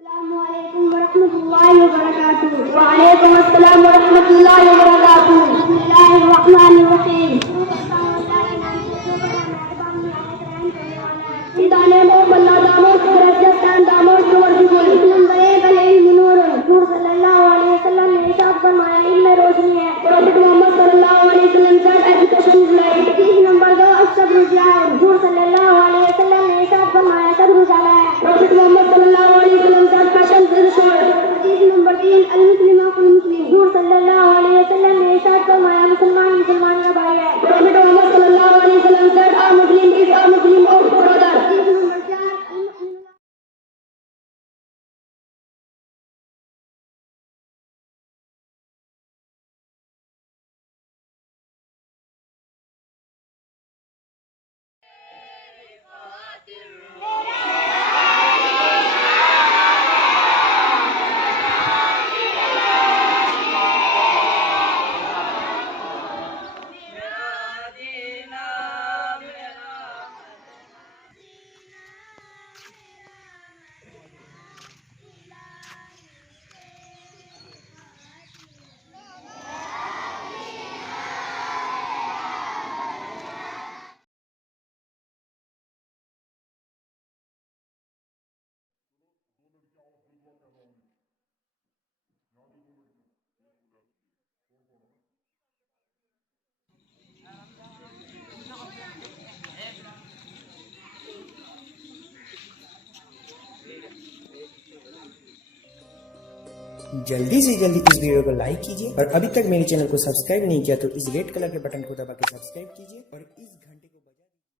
अस्सलामुअलैकुम वरहमतुल्लाहि वबरकातुहू। वालेकुम अस्सलाम वरहमतुल्लाहि वबरकातुहू। बिस्मिल्लाहिर्रहमानिर्रहीम। In the name of Allah, the most gracious and the most merciful. नूर सल्लल्लाहु अलैहि वसल्लम ने इरशाद फरमाया, इल्म रोशनी है। प्रॉफिट मोहम्मद सल्लल्लाहु अलैहि वसल्लम said education is light. हदीस नंबर 2 असब्र जाहिर। नूर सल्लल्लाहु अलैहि वसल्लम ने इरशाद फरमाया, सब्र उजाला है। प्रॉफिट मोहम्मद सल्लल्लाहु अलैहि वसल्लम said patience is sword. हदीस नंबर 3 अल मुस्लिम अखुल मुस्लिम। नूर सल्लल्लाहु अलैहि वसल्लम ने इरशाद फरमाया, मुसलमान मुसलमान का भाई है। प्रॉफिट मोहम्मद सल्लल्लाहु अलैहि वसल्लम said a Muslim is a Muslim of brother. हदीस नंबर 4 जल्दी से जल्दी इस वीडियो को लाइक कीजिए और अभी तक मेरे चैनल को सब्सक्राइब नहीं किया तो इस रेड कलर के बटन को दबा के सब्सक्राइब कीजिए और इस घंटे को